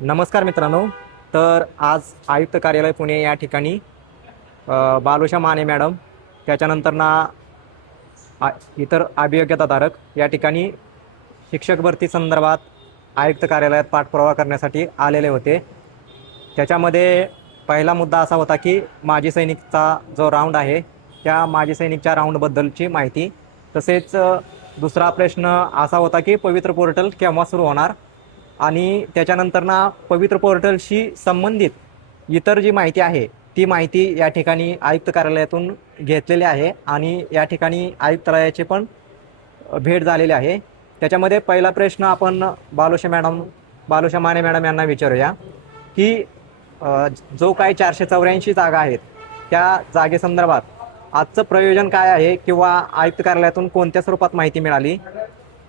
नमस्कार मित्रांनो. तर आज आयुक्त कार्यालय पुणे या ठिकाणी बालुशा माने मॅडम, त्याच्यानंतर इतर अभियोग्यताधारक या ठिकाणी शिक्षक भरती संदर्भात आयुक्त कार्यालयात पाठपुरावा करण्यासाठी आलेले होते. त्याच्यामध्ये पहिला मुद्दा असा होता की माजी सैनिकचा जो राऊंड आहे त्या माजी सैनिकच्या राऊंडबद्दलची माहिती. तसेच दुसरा प्रश्न असा होता की पवित्र पोर्टल केव्हा सुरू होणार, आणि त्याच्यानंतर पवित्र पोर्टलशी संबंधित इतर जी माहिती आहे ती माहिती या ठिकाणी आयुक्त कार्यालयातून घेतलेली आहे आणि या ठिकाणी आयुक्तालयाचे पण भेट झालेली आहे. त्याच्यामध्ये पहिला प्रश्न आपण बालुशा माने मॅडम यांना विचारूया की जो काही 484 जागा आहेत त्या जागेसंदर्भात आजचं प्रयोजन काय आहे किंवा आयुक्त कार्यालयातून कोणत्या स्वरूपात माहिती मिळाली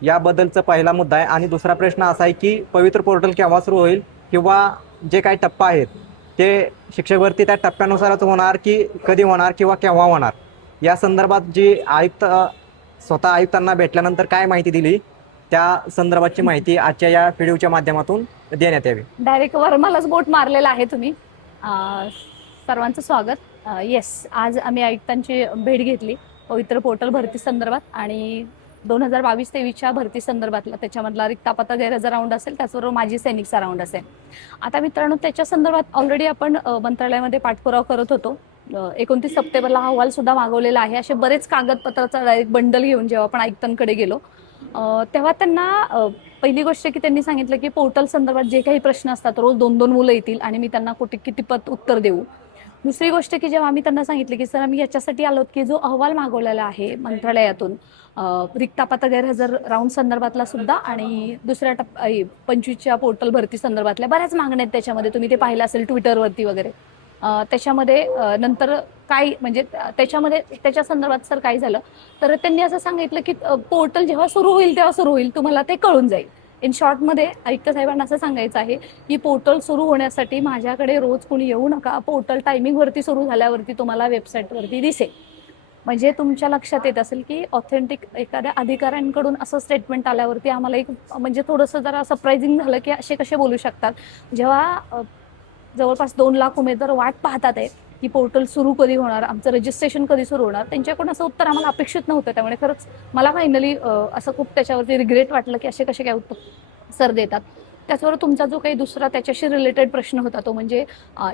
याबद्दलचा पहिला मुद्दा आहे. आणि दुसरा प्रश्न असा आहे की पवित्र पोर्टल केव्हा सुरू होईल किंवा जे काही टप्पा आहेत ते शिक्षक भरती त्या टप्प्यानुसारच होणार की कधी होणार किंवा केव्हा होणार, या संदर्भात जी स्वतः आयुक्तांना भेटल्यानंतर काय माहिती दिली त्या संदर्भातची माहिती आजच्या या व्हिडिओच्या माध्यमातून देण्यात यावी. डायरेक्ट वर्मालाच बोट मारलेला आहे तुम्ही. सर्वांचं स्वागत. येस, आज आम्ही आयुक्तांची भेट घेतली पवित्र पोर्टल भरती संदर्भात आणि 2022-23च्या भरती संदर्भातला त्याच्यामधला रिक्तापात्र गैरहजर राऊंड असेल, त्याचबरोबर माजी सैनिकचा राऊंड असेल. आता मित्रांनो, त्याच्या संदर्भात ऑलरेडी आपण मंत्रालयामध्ये पाठपुरावा करत होतो. 29 सप्टेंबरला हा अहवाल सुद्धा मागवलेला आहे. असे बरेच कागदपत्राचा डायरेक्ट बंडल घेऊन जेव्हा आपण आयुक्तांकडे गेलो तेव्हा त्यांना पहिली गोष्ट की त्यांनी सांगितलं की पोर्टल संदर्भात जे काही प्रश्न असतात रोज 2-2 मुलं येतील आणि मी त्यांना कितीपत उत्तर देऊ. दुसरी गोष्ट की जेव्हा आम्ही त्यांना सांगितलं की सर आम्ही याच्यासाठी आलो की जो अहवाल मागवलेला आहे मंत्रालयातून रिक्तापात्र गैरहजर राऊंड संदर्भातला सुद्धा आणि दुसऱ्या 25च्या पोर्टल भरती संदर्भातल्या बऱ्याच मागण्या आहेत त्याच्यामध्ये, तुम्ही ते पाहिलं असेल ट्विटरवरती वगैरे. त्याच्यामध्ये नंतर काय म्हणजे त्याच्यामध्ये त्याच्या संदर्भात सर काय झालं तर त्यांनी असं सांगितलं की पोर्टल जेव्हा सुरू होईल तेव्हा सुरू होईल, तुम्हाला ते कळून जाईल. इन शॉर्टमध्ये आयुक्त साहेबांना असं सांगायचं आहे की पोर्टल सुरू होण्यासाठी माझ्याकडे रोज कोणी येऊ नका, पोर्टल टायमिंगवरती सुरू झाल्यावरती तुम्हाला वेबसाईटवरती दिसेल. म्हणजे तुमच्या लक्षात येत असेल की ऑथेंटिक एखाद्या अधिकाऱ्यांकडून असं स्टेटमेंट आल्यावरती आम्हाला एक म्हणजे थोडंसं जरा सरप्रायझिंग झालं की असे कसे बोलू शकतात, जेव्हा जवळपास 2 लाख उमेदवार वाट पाहतात आहे की पोर्टल सुरू कधी होणार, आमचं रजिस्ट्रेशन कधी सुरू होणार. त्यांच्याकडून असं उत्तर आम्हाला अपेक्षित नव्हतं. त्यामुळे खरंच मला फायनली असं खूप त्याच्यावरती रिग्रेट वाटलं की असे कसे काय उत्तर सर देतात. त्याचबरोबर तुमचा जो काही दुसरा त्याच्याशी रिलेटेड प्रश्न होता तो म्हणजे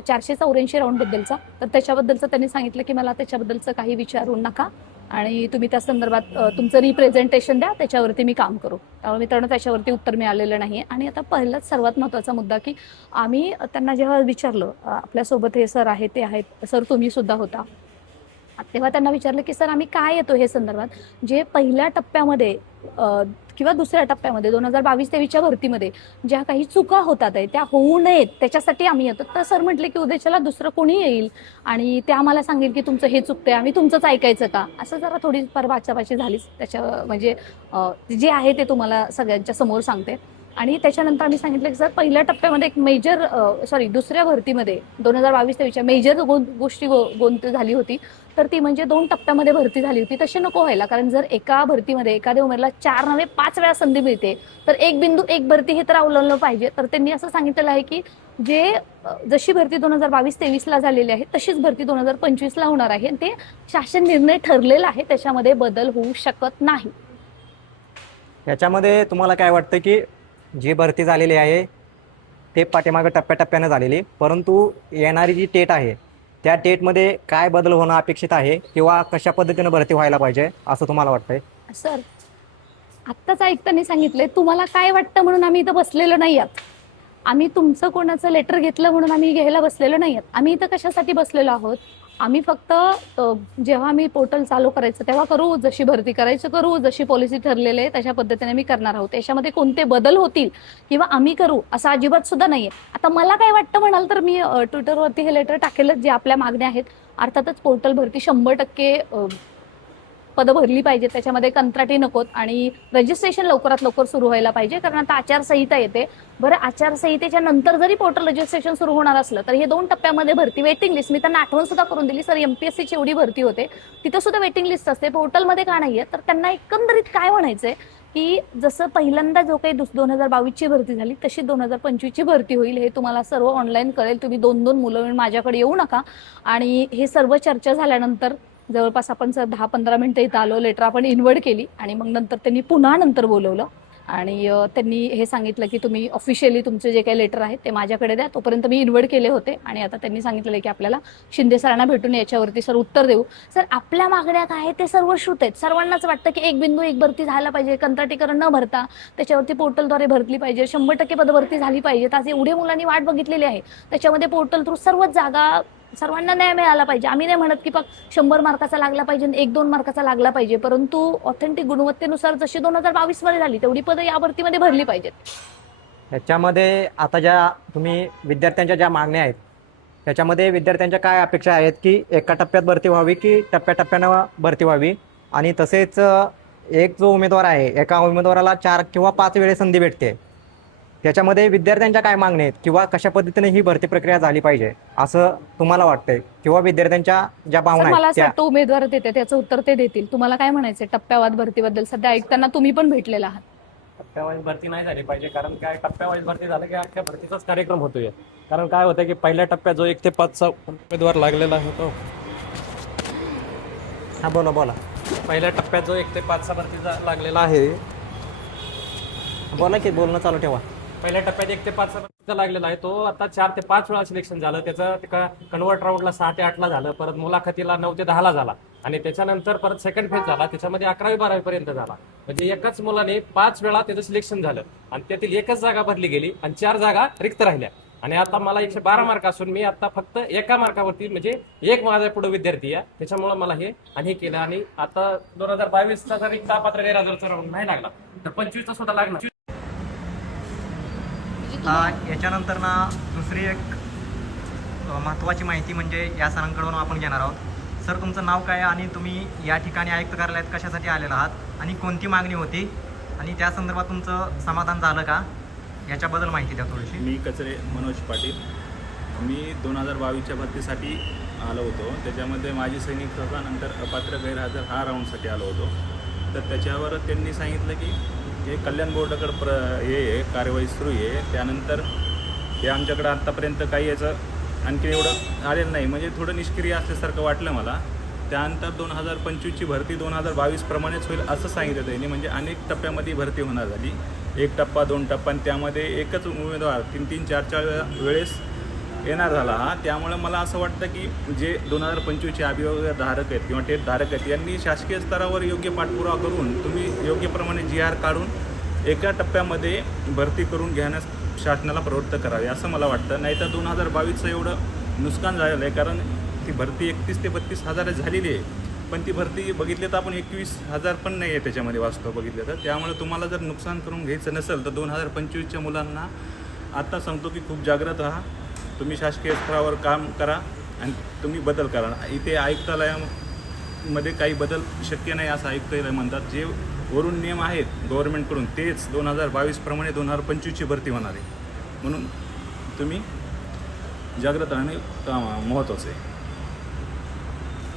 484 राऊंडबद्दलचा, तर त्याच्याबद्दलचं त्यांनी सांगितलं की मला त्याच्याबद्दलचं काही विचारू नका आणि तुम्ही त्या संदर्भात तुमचं रिप्रेझेंटेशन द्या, त्याच्यावरती मी काम करू. त्यामुळे मित्रांनो त्याच्यावरती उत्तर मिळालेलं नाही. आणि आता पहिलाच सर्वात महत्त्वाचा मुद्दा की आम्ही त्यांना जेव्हा विचारलं, आपल्यासोबत हे सर आहेत, ते आहेत सर, तुम्ही सुद्धा होता, तेव्हा त्यांना विचारलं की सर आम्ही काय येतो हे संदर्भात जे पहिल्या टप्प्यामध्ये किंवा दुसऱ्या टप्प्यामध्ये 2022-23च्या भरतीमध्ये ज्या काही चुका होतात आहे त्या होऊ नयेत त्याच्यासाठी आम्ही येतो. तर सर म्हटले की उद्याच्याला दुसरं कोणी येईल आणि ते आम्हाला सांगेल की तुमचं हे चुकतंय, आम्ही तुमचंच ऐकायचं का, असं जरा थोडीफार बाचाबाची झालीच. त्याच्या म्हणजे जे आहे ते तुम्हाला सगळ्यांच्या समोर सांगते. आणि त्याच्यानंतर आम्ही सांगितलं की सर पहिल्या टप्प्यामध्ये एक मेजर दुसऱ्या भरतीमध्ये 2022-23च्या मेजर गोष्टी गोंधळ झाली होती, तर ती म्हणजे 2 टप्प्यामध्ये भरती झाली होती. तसे नको व्हायला, कारण जर एका भरतीमध्ये एखाद्या उमेदवाराला 4 नव्हे 5 वेळा संधी मिळते तर एक बिंदू एक भरती हे तर अवलंबलं पाहिजे. तर त्यांनी असं सांगितलेलं आहे की जशी भरती 2022-23ला झालेली आहे तशीच भरती 2025ला होणार आहे. ते शासन निर्णय ठरलेला आहे, त्याच्यामध्ये बदल होऊ शकत नाही. याच्यामध्ये तुम्हाला काय वाटतं की जी भरती झालेली आहे ते पाठीमागं टप्प्याटप्प्यानं झालेली, परंतु येणारी जी टेट आहे त्या टेटमध्ये काय बदल होणं अपेक्षित आहे किंवा कशा पद्धतीनं भरती व्हायला पाहिजे असं तुम्हाला वाटतंय? सर आत्ताच आयुक्तांनी सांगितलंय, तुम्हाला काय वाटतं म्हणून आम्ही इथं बसलेलो नाही आहोत. आम्ही तुमचं कोणाचं लेटर घेतलं म्हणून आम्ही घ्यायला बसलेलो नाही आहोत. आम्ही इथं कशासाठी बसलेलो आहोत, आम्ही फक्त जेव्हा आम्ही पोर्टल चालू करायचं तेव्हा करू, जशी भरती करायचं करू, जशी पॉलिसी ठरलेली आहे तशा पद्धतीने मी करणार आहोत. याच्यामध्ये कोणते बदल होतील किंवा आम्ही करू असं अजिबात सुद्धा नाहीये. आता मला काय वाटतं म्हणाल तर मी ट्विटरवरती हे लेटर टाकेलच, जे आपल्या मागण्या आहेत. अर्थातच पोर्टल भरती 100% पदं भरली पाहिजेत, त्याच्यामध्ये कंत्राटी नकोत आणि रजिस्ट्रेशन लवकरात लवकर सुरू व्हायला पाहिजे, कारण आता आचारसंहिता येते. बरं, आचारसंहितेच्या नंतर जरी पोर्टल रजिस्ट्रेशन सुरू होणार असलं तर हे 2 टप्प्यामध्ये भरती वेटिंग लिस्ट, मी त्यांना आठवण सुद्धा करून दिली, सर MPSCची एवढी भरती होते तिथं सुद्धा वेटिंग लिस्ट असते, पोर्टलमध्ये का नाहीये? तर त्यांना एकंदरीत काय म्हणायचंय की जसं पहिल्यांदा जो काही 2022ची भरती झाली तशी 2025ची भरती होईल, हे तुम्हाला सर्व ऑनलाईन कळेल. तुम्ही 2-2 मुलं मिळून माझ्याकडे येऊ नका. आणि हे सर्व चर्चा झाल्यानंतर जवळपास आपण 10-15 मिनिटं इथं आलो, लेटर आपण इन्वर्ट केली आणि मग नंतर त्यांनी पुन्हा नंतर बोलवलं आणि त्यांनी हे सांगितलं की तुम्ही ऑफिशियली तुमचे जे काही लेटर आहेत ते माझ्याकडे द्या. तोपर्यंत मी इन्वर्ट केले होते आणि आता त्यांनी सांगितलेलं की आपल्याला शिंदे सरांना भेटून याच्यावरती सर उत्तर देऊ. सर, आपल्या मागण्या काय आहेत ते सर्व श्रुत आहेत. सर्वांनाच वाटतं की एक बिंदू एक भरती झाला पाहिजे, कंत्राटीकरण न भरता त्याच्यावरती पोर्टलद्वारे भरली पाहिजे, 100% पदभरती झाली पाहिजे. आज एवढे मुलांनी वाट बघितलेली आहे, त्याच्यामध्ये पोर्टल थ्रू सर्वच जागा सर्वांना न्याय मिळाला पाहिजे. आम्ही नाही म्हणत की फक्त 100 मार्काचा लागला पाहिजे, 1-2 मार्काचा लागला पाहिजे, परंतु ऑथेंटिक गुणवत्तेनुसार जशी 2022 मध्ये झाली तेवढी पदं या भरतीमध्ये भरली पाहिजेत. ह्याच्यामध्ये आता ज्या तुम्ही विद्यार्थ्यांच्या ज्या मागण्या आहेत त्याच्यामध्ये विद्यार्थ्यांच्या काय अपेक्षा आहेत की एका टप्प्यात भरती व्हावी की टप्प्याटप्प्यानं भरती व्हावी, आणि तसेच एक जो उमेदवार आहे एका उमेदवाराला 4 किंवा 5 वेळेस संधी भेटते, त्याच्यामध्ये विद्यार्थ्यांच्या काय मागण्या आहेत किंवा कशा पद्धतीने ही भरती प्रक्रिया झाली पाहिजे असं तुम्हाला वाटतंय, किंवा विद्यार्थ्यांच्या ज्या सर, भावना मला आहेत असं त्या? वाटतं उमेदवार देते त्याचं उत्तर ते देतील. तुम्हाला काय म्हणायचंय टप्प्यावार भरतीबद्दल? सध्या ऐकताना तुम्ही पण भेटलेला आहात. टप्प्यावाईज भरती नाही झाली पाहिजे, कारण काय टप्प्यावाईज भरती झालं की अख्ख्या भरतीचाच कार्यक्रम होतोय. कारण काय होतं की पहिल्या टप्प्यात जो 1 ते 5चा उमेदवार लागलेला होतो, हा बोला बोला पहिल्या टप्प्यात जो 1 ते 5चा भरतीचा लागलेला आहे, बोला की बोलणं चालू ठेवा. पहिल्या टप्प्यात 1 ते 5चा भरतीचा लागलेला आहे, तो आता 4 ते 5 वेळा सिलेक्शन झालं. त्याचं कन्वर्ट राऊंडला 6 ते 8ला झालं, परत मुलाखतीला 9 ते 10ला झाला आणि त्याच्यानंतर परत सेकंड फेज झाला, त्याच्यामध्ये 11वी-12वी पर्यंत झाला. म्हणजे एकाच मुलाने 5 वेळा त्याचं सिलेक्शन झालं आणि त्यातील एकच जागा भरली गेली आणि 4 जागा रिक्त राहिल्या. आणि आता मला 112 मार्क असून मी आता फक्त एका मार्कावरती, म्हणजे एक माझ्या पुढे विद्यार्थी आहे, त्याच्यामुळे मला हे आणि हे केलं. आणि आता 2022चा जर रिक्त अपात्र गैरहजरचा राऊंड नाही लागला तर 25चा सुद्धा लागणार. याच्यानंतर ना दुसरी एक महत्त्वाची माहिती म्हणजे या सरांकडून आपण घेणार आहोत. सर, तुमचं नाव काय आणि तुम्ही या ठिकाणी आयुक्त कार्यालयात कशासाठी आलेला आहात आणि कोणती मागणी होती आणि त्या संदर्भात तुमचं समाधान झालं का, याच्याबद्दल माहिती द्या थोडीशी. मी कचरे मनोज पाटील. मी 2022च्या भरतीसाठी आलो होतो. त्याच्यामध्ये माजी सैनिक होता, नंतर अपात्र गैरहजर हा राऊंडसाठी आलो होतो. तर त्याच्यावर त्यांनी सांगितलं की हे कल्याण बोर्डाकडं हे कारवाई सुरू आहे. त्यानंतर हे आमच्याकडं आत्तापर्यंत काही याचं आणखी एवढं आलेलं नाही, म्हणजे थोडं निष्क्रिय असल्यासारखं वाटलं मला. त्यानंतर 2025ची भरती 2022 प्रमाणेच होईल असं सांगितलं त्यांनी. म्हणजे अनेक टप्प्यामध्ये भरती होणार झाली, 1 टप्पा 2 टप्पा, आणि त्यामध्ये एकच उमेदवार 3-3, 4-4 वेळेस येणार झाला हा. त्यामुळे मला असं वाटतं की जे 2025चे अभिभावक धारक आहेत किंवा टेट धारक आहेत यांनी शासकीय स्तरावर योग्य पाठपुरावा करून तुम्ही योग्यप्रमाणे GR काढून एका टप्प्यामध्ये भरती करून घेण्यास शासनाला प्रवृत्त करावे असं मला वाटतं. नाहीतर 2022चं एवढं नुकसान झालेलं आहे, कारण ती भरती 31 ते 32 हजार झालेली आहे, पण ती भरती बघितली तर आपण 21,000 पण नाही आहे त्याच्यामध्ये वास्तव बघितलं तर. त्यामुळे तुम्हाला जर नुकसान करून घ्यायचं नसेल तर 2025च्या मुलांना आता सांगतो की खूप जागृत राहा. तुम्ही शासकीय स्तरावर काम करा आणि तुम्ही बदल करा. इथे आयुक्तालयामध्ये काही बदल शक्य नाही असं आयुक्तालय म्हणतात. जे वरून नियम आहेत गव्हर्नमेंटकडून तेच 2022 प्रमाणे 2025ची भरती होणार आहे. म्हणून तुम्ही जागृत राहणे महत्त्वाचं आहे.